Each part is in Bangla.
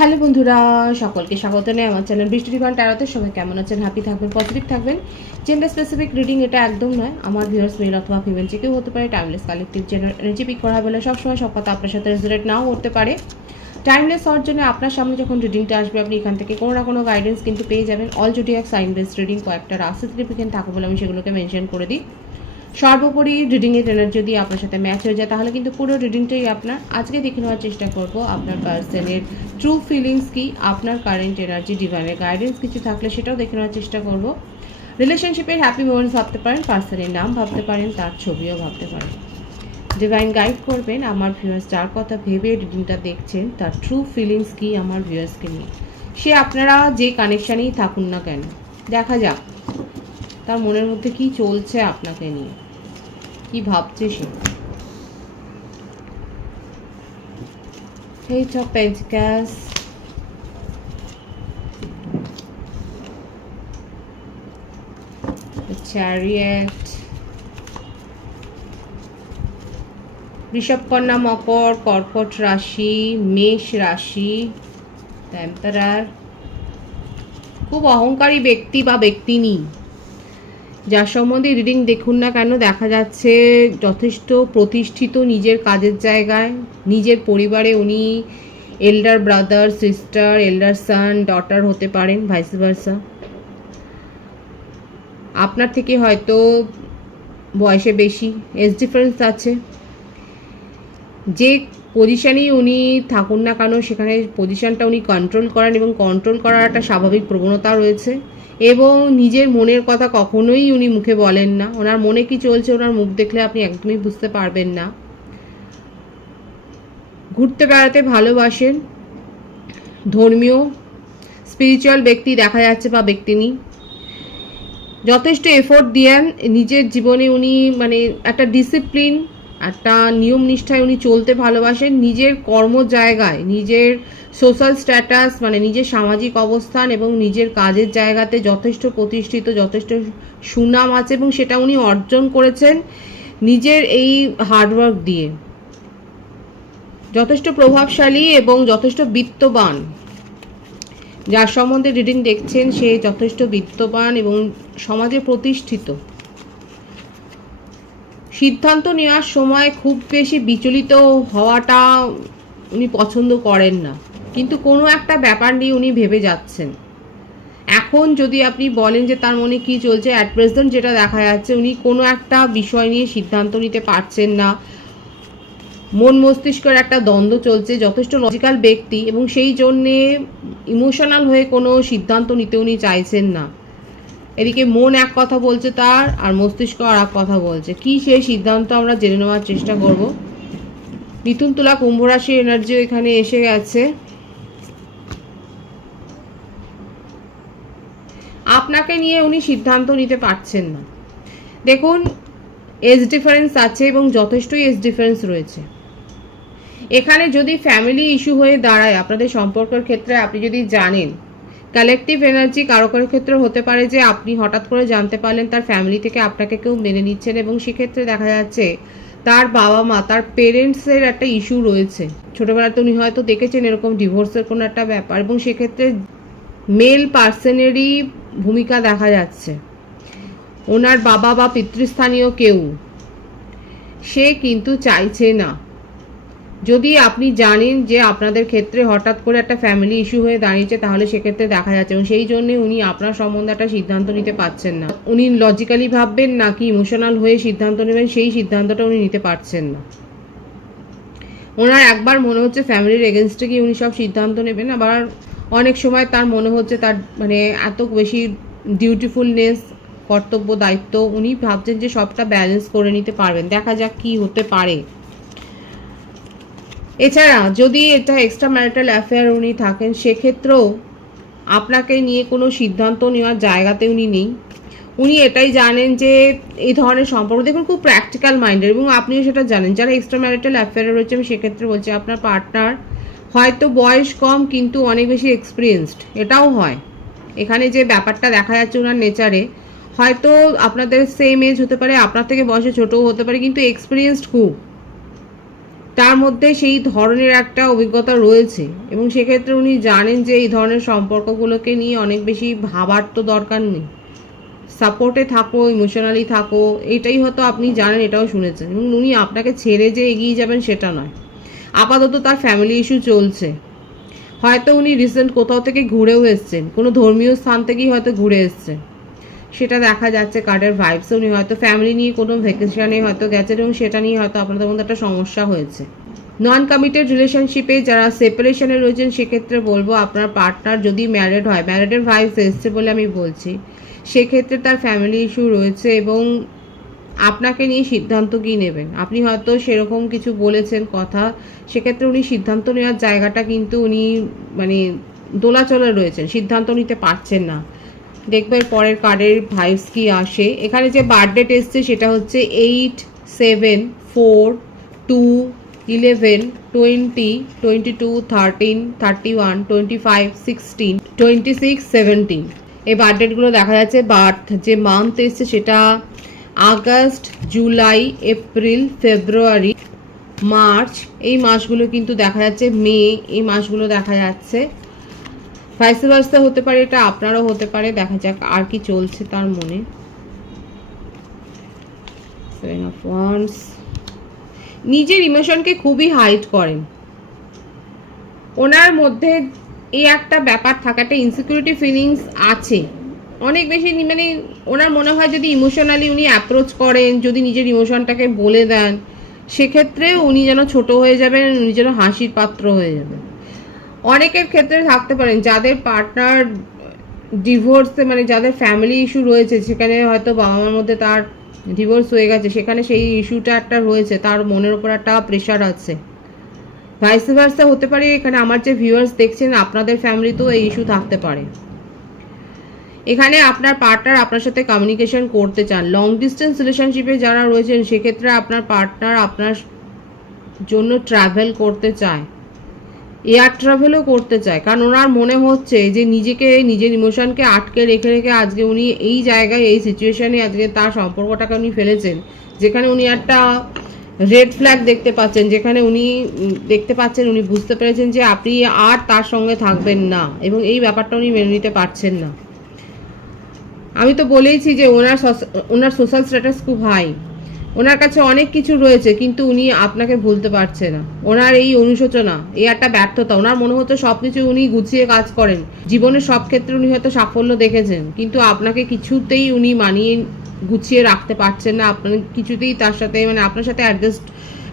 হ্যালো বন্ধুরা, সকলকে স্বাগত জানাই আমার চ্যানেল বৃষ্টি ডিভাইন ট্যারোতে। সবাই কেমন আছেন? হ্যাপি থাকবেন, পজিটিভ থাকবেন। জেন্ডার স্পেসিফিক রিডিং এটা একদম নয়। আমার ভিউয়ার্স মেল অথবা ফিমেল যে কেউ হতে পারে। Timeless collective gender energy peak করা বলে সবসময় সব কথা আপনার সাথে রেজোনেট নাও করতে পারে। টাইমলেস হওয়ার জন্য আপনার সামনে যখন রিডিংটা আসবে আপনি এখান থেকে কোনো না কোনো গাইডেন্স কিন্তু পেয়ে যাবেন। All zodiac sign based reading কয়েকটা রাশি সিগনিফিকেন্ট থাকে বলে আমি সেগুলোকে মেনশন করে দিই। সর্বোপরি রিডিংয়ের এনার্জি যদি আপনার সাথে ম্যাচ হয়ে যায় তাহলে কিন্তু পুরো রিডিংটাই আপনার। আজকে দেখে নেওয়ার চেষ্টা করব আপনার পার্সনের ট্রু ফিলিংস কি, আপনার কারেন্ট এনার্জি, ডিভাইনের গাইডেন্স কিছু থাকলে সেটাও দেখে নেওয়ার চেষ্টা করব। রিলেশনশিপের হ্যাপি মোমেন্টস ভাবতে পারেন, পার্সনের নাম ভাবতে পারেন, তার ছবিও ভাবতে পারেন। ডিভাইন গাইড করবেন আমার ভিউয়ার্স যার কথা ভেবে রিডিংটা দেখছেন তার ট্রু ফিলিংস কি আমার ভিউয়ার্সকে নিয়ে। সে আপনারা যে কানেকশানেই থাকুন না কেন, দেখা যাক তার মনের মধ্যে কি চলছে আপনাকে নিয়ে, কি ভাবছে সে। Eight of Pentacles, the Chariot, বৃষভ, কন্যা, মকর, কর্কট রাশি, মেষ রাশি, the Emperor। খুব অহংকারী ব্যক্তি বা ব্যক্তিনী যার সম্বন্ধে রিডিং দেখুন না কেন দেখা যাচ্ছে যথেষ্ট প্রতিষ্ঠিত নিজের কাজের জায়গায়, নিজের পরিবারে উনি এল্ডার ব্রাদার, সিস্টার, এল্ডার সান, ডটার হতে পারেন, ভাইস ভার্সা। আপনার থেকে হয়তো বয়সে বেশি, এজ ডিফারেন্স আছে। যে পজিশানেই উনি থাকুন না কেন সেখানে পজিশানটা উনি কন্ট্রোল করেন এবং কন্ট্রোল করার একটা স্বাভাবিক প্রবণতা রয়েছে। এবং নিজের মনের কথা কখনোই উনি মুখে বলেন না। ওনার মনে কি চলছে ওনার মুখ দেখলে আপনি একদমই বুঝতে পারবেন না। ঘুরতে বেড়াতে ভালোবাসেন, ধর্মীয় স্পিরিচুয়াল ব্যক্তি দেখা যাচ্ছে বা ব্যক্তিনি। যথেষ্ট এফোর্ট দেন নিজের জীবনে উনি, মানে একটা ডিসিপ্লিন, একটা নিয়ম নিষ্ঠায় উনি চলতে ভালোবাসেন। নিজের কর্ম জায়গায়, নিজের সোশ্যাল স্ট্যাটাস মানে নিজের সামাজিক অবস্থান এবং নিজের কাজের জায়গাতে যথেষ্ট প্রতিষ্ঠিত, যথেষ্ট সুনাম আছে এবং সেটা উনি অর্জন করেছেন নিজের এই হার্ডওয়ার্ক দিয়ে। যথেষ্ট প্রভাবশালী এবং যথেষ্ট বিত্তবান। যার সম্বন্ধে রিডিং দেখছেন সে যথেষ্ট বিত্তবান এবং সমাজে প্রতিষ্ঠিত। সিদ্ধান্ত নেওয়ার সময় খুব বেশি বিচলিত হওয়াটা উনি পছন্দ করেন না, কিন্তু কোনো একটা ব্যাপার নিয়ে উনি ভেবে যাচ্ছেন। এখন যদি আপনি বলেন যে তার মনে কি চলছে, অ্যাট প্রেজেন্ট যেটা দেখা যাচ্ছে উনি কোনো একটা বিষয় নিয়ে সিদ্ধান্ত নিতে পারছেন না। মন মস্তিষ্কের একটা দ্বন্দ্ব চলছে। যথেষ্ট লজিক্যাল ব্যক্তি এবং সেই জন্যে ইমোশনাল হয়ে কোনো সিদ্ধান্ত নিতে উনি চাইছেন না। এদিকে মন এক কথা বলছে তার, আর মস্তিষ্ক আর এক কথা বলছে। কি সেই সিদ্ধান্ত আমরা জেনে নেওয়ার চেষ্টা করব। মিথুন, তুলা, কুম্ভ রাশির এনার্জিও এখানে এসে গেছে। আপনাকে নিয়ে উনি সিদ্ধান্ত নিতে পারছেন না। দেখুন, এজ ডিফারেন্স আছে এবং যথেষ্টই এজ ডিফারেন্স রয়েছে। এখানে যদি ফ্যামিলি ইস্যু হয়ে দাঁড়ায় আপনাদের সম্পর্কের ক্ষেত্রে, আপনি যদি জানেন কালেকটিভ এনার্জি কারো কারো ক্ষেত্রে হতে পারে যে আপনি হঠাৎ করে জানতে পারলেন তার ফ্যামিলি থেকে আপনাকে কেউ মেনে নিচ্ছেন এবং সেক্ষেত্রে দেখা যাচ্ছে তার বাবা মা, তার পেরেন্টসের একটা ইস্যু রয়েছে। ছোটোবেলাতে উনি হয়তো দেখেছেন এরকম ডিভোর্সের কোনো একটা ব্যাপার এবং সেক্ষেত্রে মেল পার্সনেরই ভূমিকা দেখা যাচ্ছে। ওনার বাবা বা পিতৃস্থানীয় কেউ, সে কিন্তু চাইছে না। যদি আপনি জানেন যে আপনাদের ক্ষেত্রে হঠাৎ করে একটা ফ্যামিলি ইস্যু হয়ে দাঁড়িয়েছে তাহলে সেক্ষেত্রে দেখা যাচ্ছে এবং সেই জন্যে উনি আপনার সম্বন্ধে একটা সিদ্ধান্ত নিতে পারছেন না। উনি লজিক্যালি ভাববেন নাকি ইমোশনাল হয়ে সিদ্ধান্ত নেবেন সেই সিদ্ধান্তটা উনি নিতে পারছেন না। ওনার একবার মনে হচ্ছে ফ্যামিলির এগেনস্টে গিয়ে উনি সব সিদ্ধান্ত নেবেন, আবার অনেক সময় তার মনে হচ্ছে তার মানে এত বেশি ডিউটিফুলনেস, কর্তব্য, দায়িত্ব, উনি ভাবছেন যে সবটা ব্যালেন্স করে নিতে পারবেন। দেখা যাক কি হতে পারে। এছাড়া যদি এটা এক্সট্রা ম্যারিটাল অ্যাফেয়ার উনি থাকেন সেক্ষেত্রেও আপনাকে নিয়ে কোনো সিদ্ধান্ত নেওয়ার জায়গাতে উনি নেই। উনি এটাই জানেন যে এই ধরনের সম্পর্ক, দেখুন, খুব প্র্যাকটিক্যাল মাইন্ডের এবং আপনিও সেটা জানেন। যারা এক্সট্রা ম্যারিটাল অ্যাফেয়ারে রয়েছে আমি সেক্ষেত্রে বলছি আপনার পার্টনার হয়তো বয়স কম কিন্তু অনেক বেশি এক্সপিরিয়েন্সড, এটাও হয়। এখানে যে ব্যাপারটা দেখা যাচ্ছে ওনার নেচারে, হয়তো আপনাদের সেম এজ হতে পারে, আপনার থেকে বয়সে ছোটও হতে পারে, কিন্তু এক্সপিরিয়েন্সড খুব। তার মধ্যে সেই ধরনের একটা অভিজ্ঞতা রয়েছে এবং সেক্ষেত্রে উনি জানেন যে এই ধরনের সম্পর্কগুলোকে নিয়ে অনেক বেশি ভাবার তো দরকার নেই, সাপোর্টে থাকো, ইমোশনালি থাকো, এটাই হয়তো আপনি জানেন, এটাও শুনেছেন। এবং উনি আপনাকে ছেড়ে যে এগিয়ে যাবেন সেটা নয়, আপাতত তার ফ্যামিলি ইস্যু চলছে। হয়তো উনি রিসেন্ট কোথাও থেকে ঘুরেও এসছেন, কোনো ধর্মীয় স্থান থেকেই হয়তো ঘুরে এসছেন, সেটা দেখা যাচ্ছে কার্ডের ভাইবসে। উনি হয়তো ফ্যামিলি নিয়ে কোনো ভ্যাকেশনে হয়তো গেছেন এবং সেটা নিয়ে হয়তো আপনাদের মধ্যে একটা সমস্যা হয়েছে। নন কমিটেড রিলেশনশিপে যারা সেপারেশনে রয়েছেন সেক্ষেত্রে বলবো আপনার পার্টনার যদি ম্যারিড হয়, ম্যারিডের ভাইবস এসছে বলে আমি বলছি, সেক্ষেত্রে তার ফ্যামিলি ইস্যু রয়েছে এবং আপনাকে নিয়ে সিদ্ধান্ত কী নেবেন। আপনি হয়তো সেরকম কিছু বলেছেন কথা, সেক্ষেত্রে উনি সিদ্ধান্ত নেওয়ার জায়গাটা কিন্তু উনি মানে দোলাচলে রয়েছেন, সিদ্ধান্ত নিতে পারছেন না। দেখবে পরের কার্ডের ভাইবস কি আসে। এখানে যে বার্থডেট এসছে সেটা হচ্ছে 8, 7, 4, 2, 11, 20, 22, 13, 31, 25, 16, 26, 17। এই বার্থডেটগুলো দেখা যাচ্ছে। বার্থ যে মান্থ এসছে সেটা আগস্ট, জুলাই, এপ্রিল, ফেব্রুয়ারি, মার্চ, এই মাসগুলো কিন্তু দেখা যাচ্ছে, মে, এই মাসগুলো দেখা যাচ্ছে। ভাইস ভার্সা হতে পারে, এটা আপনারও হতে পারে। দেখা যাক আর কি চলছে তার মনে। 7 of Wands, নিজের ইমোশনকে খুবই হাইড করেন। ওনার মধ্যে এই একটা ব্যাপার থাকাটা ইনসিকিউরিটি ফিলিংস আছে অনেক বেশি। মানে ওনার মনে হয় যদি ইমোশনালি উনি অ্যাপ্রোচ করেন, যদি নিজের ইমোশনটাকে বলে দেন, সেক্ষেত্রে উনি যেন ছোট হয়ে যাবেন, উনি যেন হাসির পাত্র হয়ে যাবেন। অনেকের ক্ষেত্রে থাকতে পারেন যাদের পার্টনার ডিভোর্সে, মানে যাদের ফ্যামিলি ইস্যু রয়েছে, সেখানে হয়তো বাবা মার মধ্যে তার ডিভোর্স হয়ে গেছে, সেখানে সেই ইস্যুটা একটা রয়েছে, তার মনের ওপর একটা প্রেশার আছে। ভাইস ভার্সা হতে পারে। এখানে আমার যে ভিউয়ার্স দেখছেন, আপনাদের ফ্যামিলিতেও এই ইস্যু থাকতে পারে। এখানে আপনার পার্টনার আপনার সাথে কমিউনিকেশন করতে চান। লং ডিস্টেন্স রিলেশনশিপে যারা রয়েছেন সেক্ষেত্রে আপনার পার্টনার আপনার জন্য ট্রাভেল করতে চায়, এয়ার ট্রাভেলও করতে চায়, কারণ ওনার মনে হচ্ছে যে নিজের ইমোশনকে আটকে রেখে রেখে আজকে উনি এই জায়গায়, এই সিচুয়েশনে আজকে তার সম্পর্কটাকে উনি ফেলেছেন, যেখানে উনি একটা রেড ফ্ল্যাগ দেখতে পাচ্ছেন, যেখানে উনি দেখতে পাচ্ছেন, উনি বুঝতে পেরেছেন যে আপনি আর তার সঙ্গে থাকবেন না এবং এই ব্যাপারটা উনি মেনে নিতে পারছেন না। আমি তো বলেইছি যে ওনার সোশ্যাল স্ট্যাটাস খুব হাই, ওনার কাছে অনেক কিছু রয়েছে, কিন্তু উনি আপনাকে ভুলতে পারছে না। ওনার এই অনুশোচনা, এই একটা ব্যর্থতা, ওনার মনে হচ্ছে সব কিছু উনি গুছিয়ে কাজ করেন, জীবনের সব ক্ষেত্রে উনি হয়তো সাফল্য দেখেছেন, কিন্তু আপনাকে কিছুতেই উনি মানিয়ে গুছিয়ে রাখতে পারছেন না। আপনার কিছুতেই তার সাথে, মানে আপনার সাথে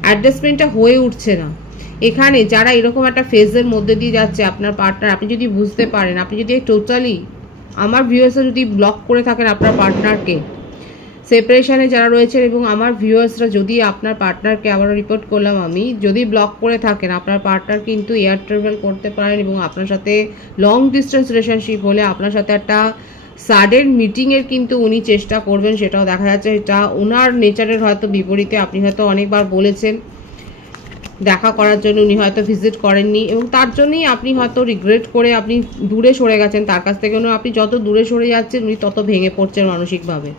অ্যাডজাস্টমেন্টটা হয়ে উঠছে না। এখানে যারা এরকম একটা ফেজের মধ্যে দিয়ে যাচ্ছে আপনার পার্টনার, আপনি যদি বুঝতে পারেন, আপনি যদি টোটালি আমার ভিউয়ার্সরা যদি ব্লক করে থাকেন আপনার পার্টনারকে, সেপারেশনে যারা রয়েছেন এবং আমার ভিউয়ার্সরা যদি আপনার পার্টনারকে, আবারও রিপোর্ট করলাম আমি, যদি ব্লক করে থাকেন, আপনার পার্টনার কিন্তু এয়ার ট্রাভেল করতে পারেন এবং আপনার সাথে লং ডিস্টেন্স রিলেশনশিপ হলে আপনার সাথে একটা সাডেন মিটিংয়ের কিন্তু উনি চেষ্টা করবেন, সেটাও দেখা যাচ্ছে। এটা ওনার নেচারের হয়তো বিপরীতে। আপনি হয়তো অনেকবার বলেছেন দেখা করার জন্য, উনি হয়তো ভিজিট করেননি এবং তার জন্যই আপনি হয়তো রিগ্রেট করে আপনি দূরে সরে গেছেন তার কাছ থেকে। আপনি যত দূরে সরে যাচ্ছেন উনি তত ভেঙে পড়ছেন মানসিকভাবে।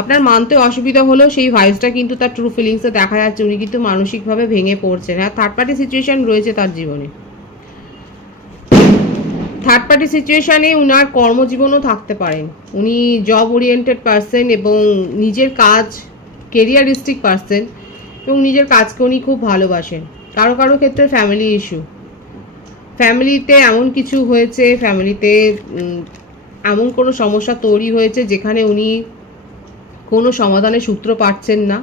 আপনার মানতে অসুবিধা হলেও সেই ভাইবসটা কিন্তু তার ট্রু ফিলিংসে দেখা যাচ্ছে, উনি কিন্তু মানসিকভাবে ভেঙে পড়ছেন। আর থার্ড পার্টি সিচুয়েশন রয়েছে তার জীবনে। থার্ড পার্টি সিচুয়েশানে উনার কর্মজীবনও থাকতে পারেন। উনি জব ওরিয়েন্টেড পার্সন এবং নিজের কাজ, কেরিয়ারিস্টিক পার্সন এবং নিজের কাজকে উনি খুব ভালোবাসেন। কারো কারো ক্ষেত্রে ফ্যামিলি ইস্যু, ফ্যামিলিতে এমন কিছু হয়েছে, ফ্যামিলিতে এমন কোনো সমস্যা তৈরি হয়েছে যেখানে উনি কোনো সমাধানের সূত্র পাচ্ছেন না।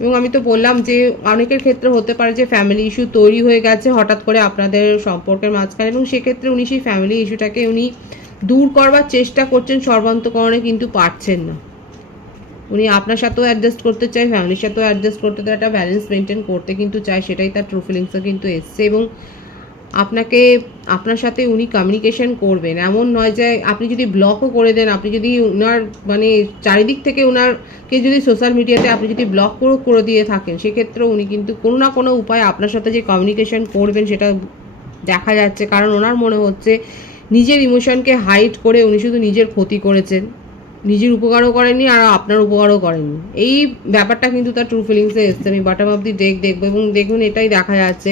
এবং আমি তো বললাম যে অনেকের ক্ষেত্রে হতে পারে যে ফ্যামিলি ইস্যু তৈরি হয়ে গেছে হঠাৎ করে আপনাদের সম্পর্কের মাঝখানে, এবং সেক্ষেত্রে উনি সেই ফ্যামিলি ইস্যুটাকে উনি দূর করবার চেষ্টা করছেন সর্বান্তকরণে, কিন্তু পারছেন না। উনি আপনার সাথেও অ্যাডজাস্ট করতে চায়, ফ্যামিলির সাথেও অ্যাডজাস্ট করতে চায়, একটা ব্যালেন্স মেনটেন করতে কিন্তু চায়, সেটাই তার ট্রু ফিলিংসও কিন্তু এসছে। এবং আপনার সাথে উনি কমিউনিকেশন করবেন, এমন নয় যে আপনি যদি ব্লকও করে দেন, আপনি যদি ওনার মানে চারিদিক থেকে ওনারকে যদি সোশ্যাল মিডিয়াতে আপনি যদি ব্লক করে দিয়ে থাকেন, সেক্ষেত্রেও উনি কিন্তু কোনো না কোনো উপায়ে আপনার সাথে যে কমিউনিকেশন করবেন সেটা দেখা যাচ্ছে। কারণ ওনার মনে হচ্ছে নিজের ইমোশনকে হাইড করে উনি শুধু নিজের ক্ষতি করেছেন, নিজের উপকারও করেনি আর আপনার উপকারও করেনি, এই ব্যাপারটা কিন্তু তার ট্রু ফিলিংসে এসছে। আমি বটম অফ দি ডেক দেখবো এবং দেখুন এটাই দেখা যাচ্ছে,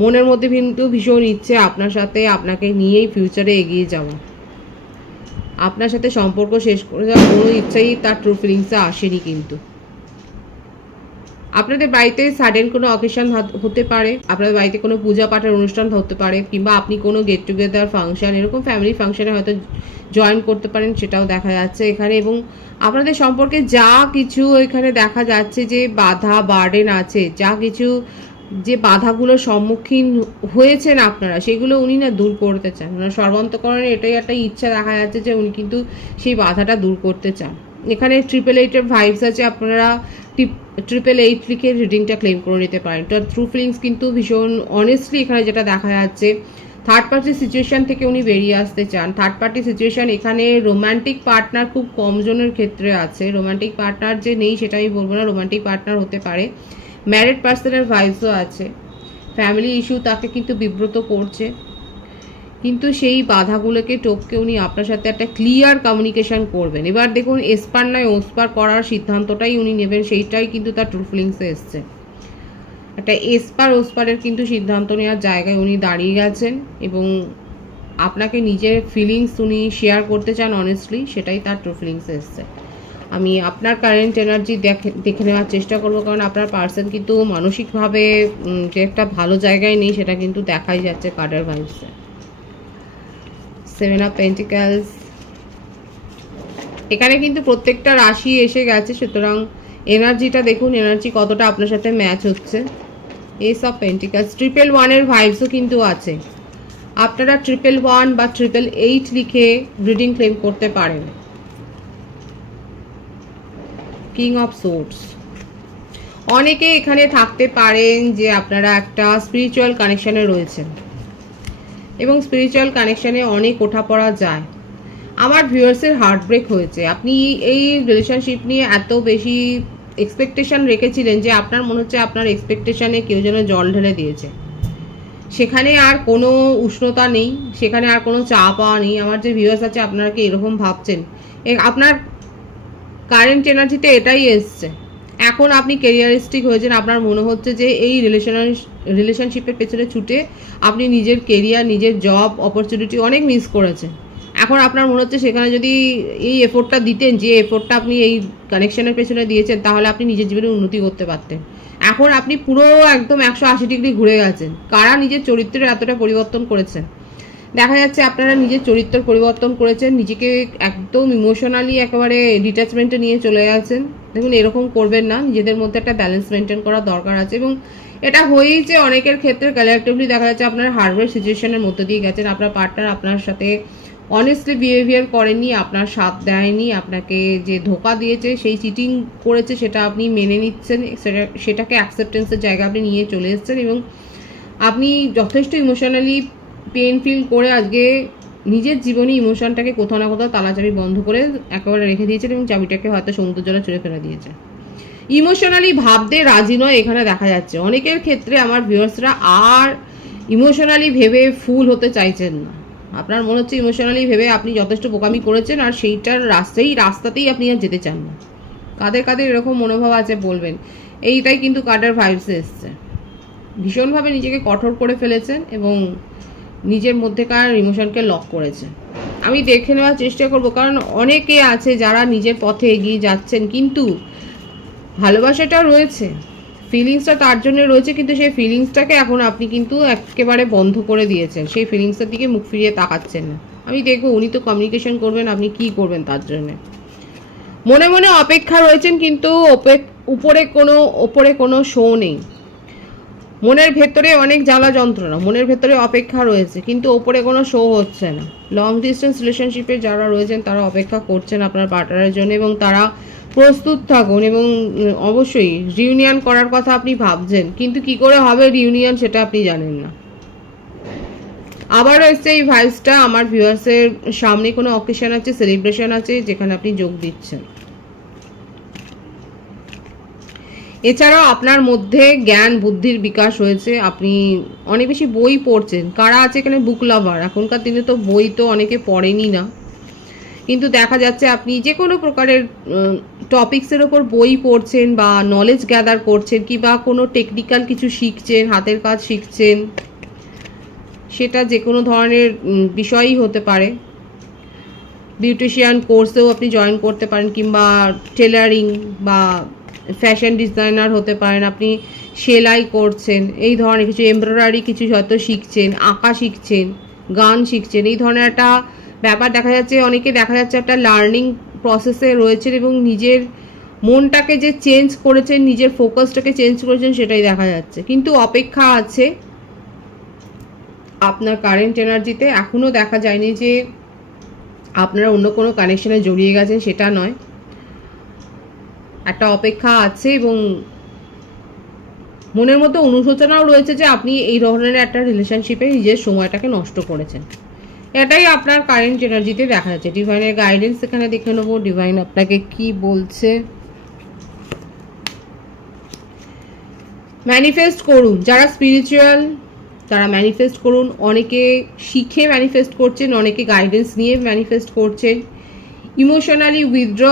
মনের মধ্যে কিন্তু ভীষণ ইচ্ছে আপনার সাথে, আপনাকে নিয়েই ফিউচারে এগিয়ে যাওয়া, আপনার সাথে সম্পর্ক শেষ করে যাওয়ার কোনো ইচ্ছাই তার ট্রু ফিলিংসে আসেনি। কিন্তু আপনাদের বাড়িতে সাডেন কোনো অকেশন হতে পারে, আপনাদের বাড়িতে কোনো পূজা পাঠের অনুষ্ঠান হতে পারে, কিংবা আপনি কোনো গেট টুগেদার ফাংশন, এরকম ফ্যামিলি ফাংশনে হয়তো জয়েন করতে পারেন, সেটাও দেখা যাচ্ছে এখানে। এবং আপনাদের সম্পর্কে যা কিছু এখানে দেখা যাচ্ছে যে বাধা বার্ডেন আছে, যা কিছু যে বাধাগুলোর সম্মুখীন হয়েছেন আপনারা, সেগুলো উনি না দূর করতে চান। ওনার সর্বান্তকরণে এটাই একটা ইচ্ছা দেখা যাচ্ছে যে উনি কিন্তু সেই বাধাটা দূর করতে চান। এখানে 888-এর ভাইবস আছে, আপনারা 888 লিখে রিডিংটা ক্লেম করে নিতে পারেন। তো ট্রু ফিলিংস কিন্তু ভীষণ অনেস্টলি এখানে যেটা দেখা যাচ্ছে, থার্ড পার্টি সিচুয়েশন থেকে উনি বেরিয়ে আসতে চান। থার্ড পার্টি সিচুয়েশন এখানে রোম্যান্টিক পার্টনার খুব কম জনের ক্ষেত্রে আছে, রোম্যান্টিক পার্টনার যে নেই সেটা আমি বলবো না, রোম্যান্টিক পার্টনার হতে পারে। ম্যারিড পার্সনের ভাইবসও আছে, ফ্যামিলি ইস্যু তাকে কিন্তু বিব্রত করছে, কিন্তু সেই বাধাগুলোকে টপকে উনি আপনার সাথে একটা ক্লিয়ার কমিউনিকেশন করবেন। এবার দেখুন এসপার নয় ওসপার করার সিদ্ধান্তটাই উনি নেবেন, সেইটাই কিন্তু তার ট্রু ফিলিংসে এসছে। একটা এসপার ওসপারের কিন্তু সিদ্ধান্ত নেওয়ার জায়গায় উনি দাঁড়িয়ে গেছেন এবং আপনাকে নিজের ফিলিংস উনি শেয়ার করতে চান অনেস্টলি, সেটাই তার ট্রু ফিলিংসে এসছে। আমি আপনার কারেন্ট এনার্জি দেখে নেওয়ার চেষ্টা করবো, কারণ আপনার পার্সন কিন্তু মানসিকভাবে যে একটা ভালো জায়গায় নেই সেটা কিন্তু দেখাই যাচ্ছে কার্ডের ভাইবসে। 7 অফ পেন্টিক্যালস, এখানে কিন্তু প্রত্যেকটা রাশি এসে গেছে, সুতরাং এনার্জিটা দেখুন, এনার্জি কতটা আপনার সাথে ম্যাচ হচ্ছে। এস অফ পেন্টিক্যালস, 111-এর ভাইবসও কিন্তু আছে, আপনারা 111 বা 888 লিখে রিডিং ক্লেম করতে পারেন। কিং অফ সোর্ডস, অনেকে এখানে থাকতে পারেন যে আপনারা একটা স্পিরিচুয়াল কানেকশানে রয়েছেন এবং স্পিরিচুয়াল কানেকশানে অনেক ওঠা পড়া যায়। আমার ভিউয়ার্সের হার্ট ব্রেক হয়েছে, আপনি এই রিলেশনশিপ নিয়ে এত বেশি এক্সপেকটেশন রেখেছিলেন যে আপনার মনে হচ্ছে আপনার এক্সপেকটেশনে কেউ যেন জল ঢেলে দিয়েছে, সেখানে আর কোনো উষ্ণতা নেই, সেখানে আর কোনো চা পাওয়া নেই। আমার যে ভিউয়ার্স আছে আপনারা কি এরকম ভাবছেন? আপনার কারেন্ট এনার্জিতে এটাই এসছে, এখন আপনি কেরিয়ারিস্টিক হয়েছেন, আপনার মনে হচ্ছে যে এই রিলেশনশিপের পেছনে ছুটে আপনি নিজের কেরিয়ার, নিজের জব অপরচুনিটি অনেক মিস করেছেন। এখন আপনার মনে হচ্ছে সেখানে যদি এই এফোর্টটা দিতেন, যে এফোর্টটা আপনি এই কানেকশনের পেছনে দিয়েছেন, তাহলে আপনি নিজের জীবনে উন্নতি করতে পারতেন। এখন আপনি পুরো একদম 180 ডিগ্রি ঘুরে গেছেন। কারা নিজের চরিত্রের এতটা পরিবর্তন করেছেন? দেখা যাচ্ছে আপনারা নিজের চরিত্র পরিবর্তন করেছেন, নিজেকে একদম ইমোশনালি একেবারে ডিট্যাচমেন্টে নিয়ে চলে গেছেন। দেখুন এরকম করবেন না, নিজেদের মধ্যে একটা ব্যালেন্স মেনটেন করার দরকার আছে। এবং এটা হয়েইছে অনেকের ক্ষেত্রে, কালেক্টিভলি দেখা যাচ্ছে আপনার হার্ডওয়ার সিচুয়েশনের মধ্যে দিয়ে গেছেন, আপনার পার্টনার আপনার সাথে অনেস্টলি বিহেভিয়ার করেনি, আপনার সাথ দেয়নি, আপনাকে যে ধোকা দিয়েছে, সেই চিটিং করেছে সেটা আপনি মেনে নিচ্ছেন, সেটাকে অ্যাকসেপ্টেন্সের জায়গা আপনি নিয়ে চলে এসেছেন এবং আপনি যথেষ্ট ইমোশনালি পেন ফিল করে আজকে নিজের জীবনে ইমোশনটাকে কোথাও না কোথাও তালাচাবি বন্ধ করে একেবারে রেখে দিয়েছেন এবং চাবিটাকে হয়তো সমুদ্র জলে ছুঁড়ে ফেলে দিয়েছে। ইমোশনালি ভাবতে রাজি নয় এখানে দেখা যাচ্ছে অনেকের ক্ষেত্রে। আমার ভিউয়ার্সরা আর ইমোশনালি ভেবে ফুল হতে চাইছেন না, আপনার মনে হচ্ছে ইমোশনালি ভেবে আপনি যথেষ্ট বোকামি করেছেন আর সেই রাস্তাতেই আপনি আর যেতে চান না। কাদের কাদের এরকম মনোভাব আছে বলবেন। এইটাই কিন্তু কার্ডের ভাইবসে এসছে, ভীষণভাবে নিজেকে কঠোর করে ফেলেছেন এবং নিজের মধ্যেকার ইমোশনকে লক করেছে। আমি দেখে নেওয়ার চেষ্টা করব, কারণ অনেকে আছে যারা নিজের পথে এগিয়ে যাচ্ছেন, কিন্তু ভালোবাসাটা রয়েছে, ফিলিংসটা তার জন্য রয়েছে, কিন্তু সেই ফিলিংসটাকে এখন আপনি কিন্তু একেবারে বন্ধ করে দিয়েছেন, সেই ফিলিংসটার দিকে মুখ ফিরিয়ে তাকাচ্ছেন না। আমি দেখবো উনি তো কমিউনিকেশন করবেন, আপনি কি করবেন তার জন্যে। মনে মনে অপেক্ষা রয়েছেন, কিন্তু ওপরে কোনো শো নেই। মনের ভেতরে অনেক জ্বালা যন্ত্রণা, মনের ভেতরে অপেক্ষা রয়েছে, কিন্তু ওপরে কোনো শো হচ্ছে না। লং ডিস্টেন্স রিলেশনশিপে যারা রয়েছেন তারা অপেক্ষা করছেন আপনার পার্টনারের জন্য এবং তারা প্রস্তুত থাকুন। এবং অবশ্যই রিউনিয়ন করার কথা আপনি ভাবছেন, কিন্তু কি করে হবে রিউনিয়ন সেটা আপনি জানেন না। আবারও এসছে এই ভাইবসটা, আমার ভিউয়ার্সের সামনে কোনো অকেশন আছে, সেলিব্রেশন আছে যেখানে আপনি যোগ দিচ্ছেন। এছাড়াও আপনার মধ্যে জ্ঞান বুদ্ধির বিকাশ হয়েছে, আপনি অনেক বেশি বই পড়ছেন। কারা আছে এখানে বুক লাভার? এখনকার দিনে তো বই তো অনেকে পড়েনি না, কিন্তু দেখা যাচ্ছে আপনি যে কোনো প্রকারের টপিক্সের ওপর বই পড়ছেন বা নলেজ গ্যাদার করছেন, কিংবা কোনো টেকনিক্যাল কিছু শিখছেন, হাতের কাজ শিখছেন, সেটা যে কোনো ধরনের বিষয়ই হতে পারে। বিউটিশিয়ান কোর্সেও আপনি জয়েন করতে পারেন, কিংবা টেলারিং বা ফ্যাশন ডিজাইনার হতে পারেন, আপনি সেলাই করছেন, এই ধরনের কিছু এমব্রয়ডারি কিছু হয়তো শিখছেন, আঁকা শিখছেন, গান শিখছেন, এই ধরনের একটা ব্যাপার দেখা যাচ্ছে। অনেকে দেখা যাচ্ছে একটা লার্নিং প্রসেসে রয়েছেন এবং নিজের মনটাকে যে চেঞ্জ করেছেন, নিজের ফোকাসটাকে চেঞ্জ করেছেন, সেটাই দেখা যাচ্ছে। কিন্তু অপেক্ষা আছে আপনার কারেন্ট এনার্জিতে। এখনও দেখা যায়নি যে আপনারা অন্য কোনো কানেকশনে জড়িয়ে গেছেন, সেটা নয়, একটা অপেক্ষা আছে এবং মনের মধ্যে অনুশোচনাও রয়েছে যে আপনি এই ধরনের একটা রিলেশনশিপে নিজের সময়টাকে নষ্ট করেছেন। এটাই আপনার কারেন্ট এনার্জিতে দেখা যাচ্ছে। ডিভাইনের গাইডেন্স এখানে দেখে নেবো, ডিভাইন আপনাকে কি বলছে। ম্যানিফেস্ট করুন, যারা স্পিরিচুয়াল তারা ম্যানিফেস্ট করুন। অনেকে শিখে ম্যানিফেস্ট করছেন, অনেকে গাইডেন্স নিয়ে ম্যানিফেস্ট করছেন। ইমোশনালি উইথড্র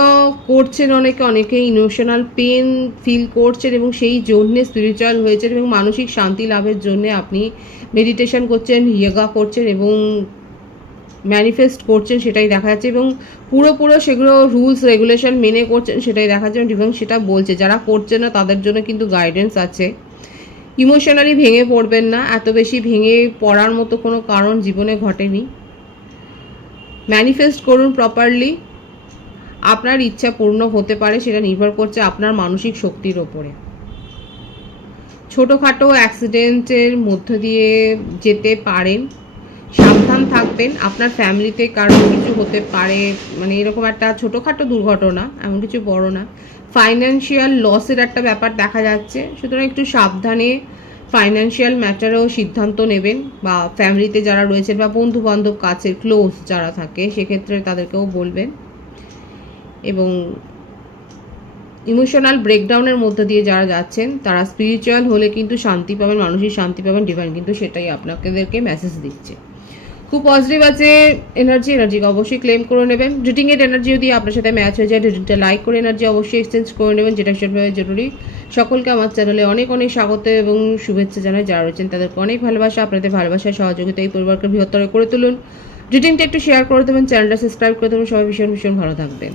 করছেন অনেকে, অনেকে ইমোশনাল পেন ফিল করছেন এবং সেই জন্যে স্পিরিচুয়াল হয়েছেন এবং মানসিক শান্তি লাভের জন্য আপনি মেডিটেশন করছেন, ইয়োগা করছেন এবং ম্যানিফেস্ট করছেন, সেটাই দেখা যাচ্ছে। এবং পুরো সেগুলো রুলস রেগুলেশন মেনে করছেন, সেটাই দেখা যাচ্ছে এবং সেটা বলছে। যারা করছেন না তাদের জন্য কিন্তু গাইডেন্স আছে। ইমোশনালি ভেঙে পড়বেন না, এত বেশি ভেঙে পড়ার মতো কোনো কারণ জীবনে ঘটেনি। ম্যানিফেস্ট করুন প্রপারলি, আপনার ইচ্ছা পূর্ণ হতে পারে, সেটা নির্ভর করছে আপনার মানসিক শক্তির ওপরে। ছোটোখাটো অ্যাক্সিডেন্টের মধ্য দিয়ে যেতে পারেন, সাবধান থাকবেন। আপনার ফ্যামিলিতে কারো কিছু হতে পারে, মানে এরকম একটা ছোটোখাটো দুর্ঘটনা, এমন কিছু বড় না। ফাইন্যান্সিয়াল লসের একটা ব্যাপার দেখা যাচ্ছে, সুতরাং একটু সাবধানে ফাইন্যান্সিয়াল ম্যাটারেও সিদ্ধান্ত নেবেন, বা ফ্যামিলিতে যারা রয়েছেন বা বন্ধু বান্ধব কাছের ক্লোজ যারা থাকে সেক্ষেত্রে তাদেরকেও বলবেন। এবং ইমোশনাল ব্রেকডাউনের মধ্যে দিয়ে যারা যাচ্ছেন তারা স্পিরিচুয়াল হলে কিন্তু শান্তি পাবেন, মানসিক শান্তি পাবেন। ডিভাইন কিন্তু সেটাই আপনাদেরকে মেসেজ দিচ্ছে। খুব পজিটিভ আছে এনার্জিকে অবশ্যই ক্লেম করে নেবেন। রিডিংয়ের এনার্জি যদি আপনার সাথে ম্যাচ হয়ে যায়, রিডিংটা লাইক করে এনার্জি অবশ্যই এক্সচেঞ্জ করে নেবেন, যেটা ভীষণভাবে জরুরি। সকলকে আমার চ্যানেলে অনেক অনেক স্বাগত এবং শুভেচ্ছা জানাই। যারা রয়েছেন তাদেরকে অনেক ভালোবাসা। আপনাদের ভালোবাসার সহযোগিতা এই পরিবারকে বৃহত্তর করে তুলুন। রিডিংটা একটু শেয়ার করে দেবেন, চ্যানেলটা সাবস্ক্রাইব করে দেবেন। সবাই ভীষণ ভীষণ ভালো থাকবেন।